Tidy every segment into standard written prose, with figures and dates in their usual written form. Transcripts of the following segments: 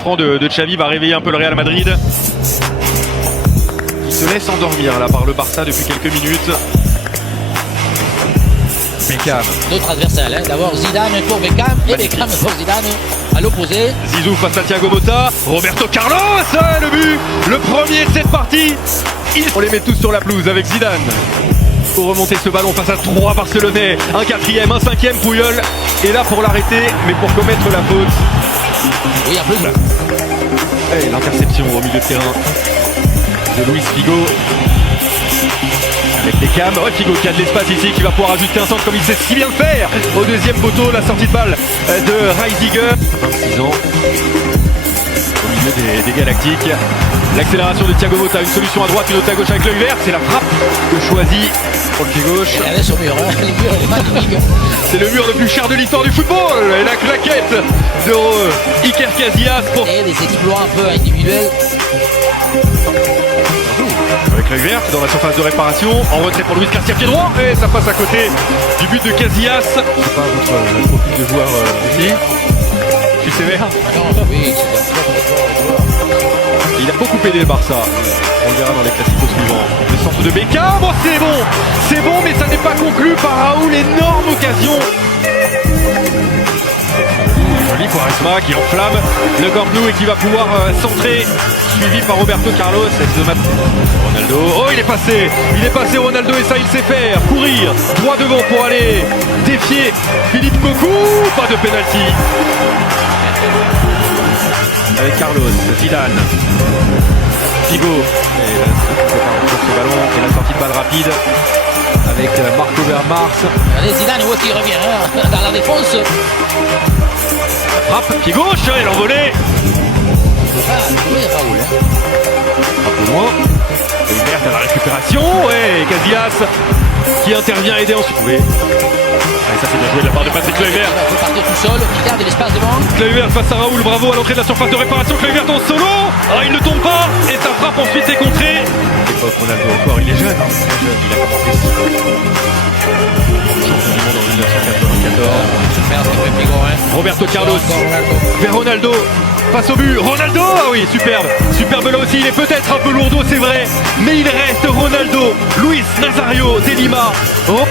franc de Xavi va réveiller un peu le Real Madrid. Il se laisse endormir là par le Barça depuis quelques minutes. Beckham. D'autres adversaires, hein. D'abord Zidane pour Beckham et Beckham pour Zidane à l'opposé. Zizou face à Thiago Motta. Roberto Carlos, le but, le premier de cette partie. On les met tous sur la pelouse avec Zidane. Pour remonter ce ballon face à 3 Barcelonais. Un quatrième, un cinquième, Puyol est là pour l'arrêter, mais pour commettre la faute. Oui, un peu. Et l'interception au milieu de terrain de Luis Figo. Avec Beckham, Figo qui a de l'espace ici, qui va pouvoir ajuster un centre comme il sait si bien le faire. Au deuxième poteau, la sortie de balle de Reisiger. 26 ans, au milieu des Galactiques. L'accélération de Thiago Motta, une solution à droite, une autre à gauche avec l'œil vert. C'est la frappe que choisit pour le pied gauche. Regardez ce mur, hein. Le mur il est magnifique. C'est le mur le plus cher de l'histoire du football. Et la claquette de Iker Casillas pour... Et des exploits un peu individuels. Avec l'œil vert dans la surface de réparation, en retrait pour Luis Garcia pied droit, et ça passe à côté du but de Casillas. C'est pas votre profil de joueur ici. Tu sais vert. Non, oui, Il a beaucoup aidé le Barça. On le verra dans les classicos suivants. Le centre de Beckham, c'est bon, mais ça n'est pas conclu par Raoul. Énorme occasion. Joli Quaresma qui enflamme le Camp Nou et qui va pouvoir centrer, suivi par Roberto Carlos. Ronaldo, oh il est passé Ronaldo et ça il sait faire, courir droit devant pour aller défier Philippe Cocu, pas de pénalty. Avec Carlos, Zidane, Figo, et ce ballon et la sortie de balle rapide avec Marco Vermars. Regardez Zidane où est-ce qu'il revient, hein, dans la défense. Frappe, pied gauche, et l'envolée. Oui, Raoul. Hein. Un peu loin. Et verte à la récupération. Et Casillas qui intervient aider ensuite. Oui. Allez, ça c'est bien joué de la part de Patrick Kluivert. Il peut partir tout seul, il garde de l'espace devant. Kluivert face à Raoul, bravo à l'entrée de la surface de réparation. Kluivert en solo. Ah, il ne tombe pas. Et sa frappe ensuite est contrée. L'époque Ronaldo encore, il est jeune. Hein. Il a commencé 6 ans. Champion du monde en 1994. Roberto Carlos vers Ronaldo. Face au but, Ronaldo, ah oui, superbe, superbe là aussi, il est peut-être un peu lourdeau, c'est vrai, mais il reste Ronaldo, Luis Nazario de Lima. Oh.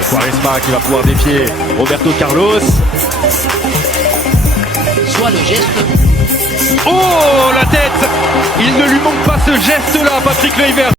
Et Quaresma qui va pouvoir défier Roberto Carlos. Soit le geste. Oh, la tête, il ne lui manque pas ce geste-là, Patrick Kluivert.